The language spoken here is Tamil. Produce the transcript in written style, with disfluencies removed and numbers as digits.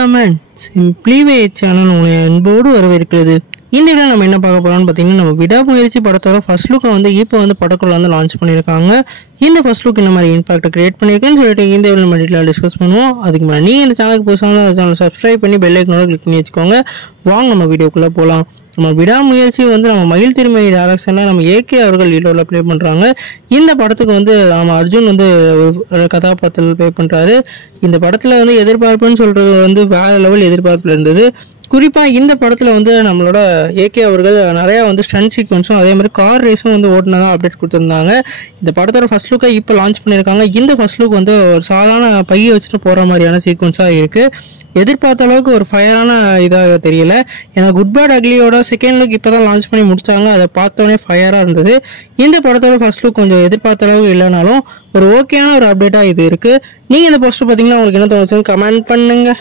ஆமாம், சிம்பிளி வே சேனல் உங்களை அன்போடு வரவேற்கிறது. இந்த வீடியோ நம்ம என்ன பார்க்க போகிறோம்னு பார்த்தீங்கன்னா, நம்ம விடாமுயற்சி படத்தோட ஃபர்ஸ்ட் லுக்கை இப்போ படக்குள்ள லான்ச் பண்ணியிருக்காங்க. இந்த ஃபர்ஸ்ட் லுக் இந்த மாதிரி இம்பாக்ட் கிரியேட் பண்ணியிருக்குன்னு சொல்லிட்டு இந்த வீடியோ நம்ம டீட்டெயிலாக டிஸ்கஸ் பண்ணுவோம். அதுக்கு மேலே நீங்கள் இந்த சேனலுக்கு புதுசாக அந்த சேனல் சப்ஸ்கிரைப் பண்ணி பெல் ஐக்கனோட கிளிக் பண்ணி வச்சுக்கோங்க. வாங்க நம்ம வீடியோக்குள்ளே போகலாம். நம்ம விடாமுயற்சி நம்ம மயில் திருமணி டைரக்ஷனில் நம்ம ஏகே அவர்கள் ஹீரோவில் ப்ளே பண்ணுறாங்க. இந்த படத்துக்கு நம்ம அர்ஜுன் ஒரு கதாபாத்திரத்தில் ப்ளே பண்ணுறாரு. இந்த படத்தில் எதிர்பார்ப்புன்னு சொல்கிறது வேறு லெவல் எதிர்பார்ப்பில் இருந்தது. குறிப்பாக இந்த படத்தில் நம்மளோட ஏகே அவர்கள் நிறையா ஸ்டண்ட் சீக்வன்ஸும் அதே மாதிரி கார் ரேஸும் ஓட்டினதான் அப்டேட் கொடுத்துருந்தாங்க. இந்த படத்தோட ஃபர்ஸ்ட் லுக்கை இப்போ லான்ச் பண்ணியிருக்காங்க. இந்த ஃபர்ஸ்ட் லுக் ஒரு சாதாரண பையை வச்சுட்டு போகிற மாதிரியான சீக்வன்ஸாக இருக்குது. எதிர்பார்த்த அளவுக்கு ஒரு ஃபயரான இதாக தெரியல. ஏன்னா குட் பேட் அக்லியோட செகண்ட் லுக் இப்போ தான் லான்ச் பண்ணி முடித்தாங்க. அதை பார்த்தோன்னே ஃபயராக இருந்தது. இந்த படத்தோட ஃபர்ஸ்ட் லுக் கொஞ்சம் எதிர்பார்த்த அளவுக்கு இல்லைனாலும் ஒரு ஓகேயான ஒரு அப்டேட்டாக இது இருக்குது. நீங்கள் இந்த போஸ்டர் பார்த்தீங்கன்னா உங்களுக்கு என்ன தோணுச்சுன்னு கமெண்ட் பண்ணுங்கள்.